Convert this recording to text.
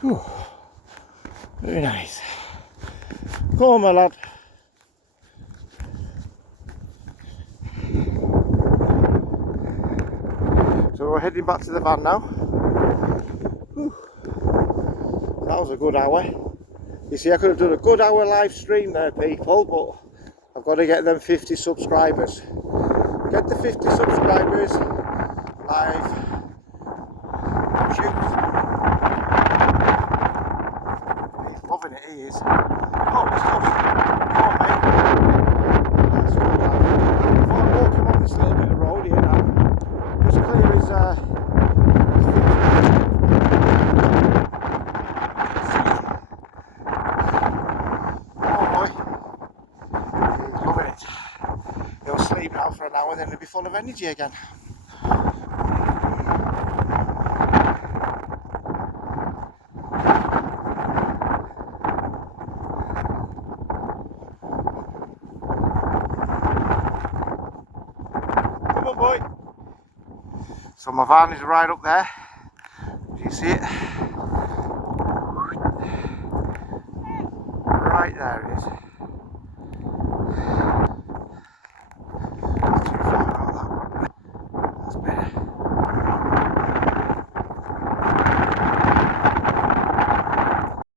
Whew. Very nice. Go on, my lad. So we're heading back to the van now. Whew. That was a good hour. You see, I could have done a good hour live stream there, people, but I've got to get them 50 subscribers. Get the 50 subscribers live. Shoot. He's loving it, he is. Oh, it's tough. Come on, mate. That's good, lad. If I walk him on this little bit of road here now, just clear his feet. Oh boy. He's loving it. He'll sleep now for an hour, then he'll be full of energy again. Come on, boy. So my van is right up there. Do you see it? Right there it is.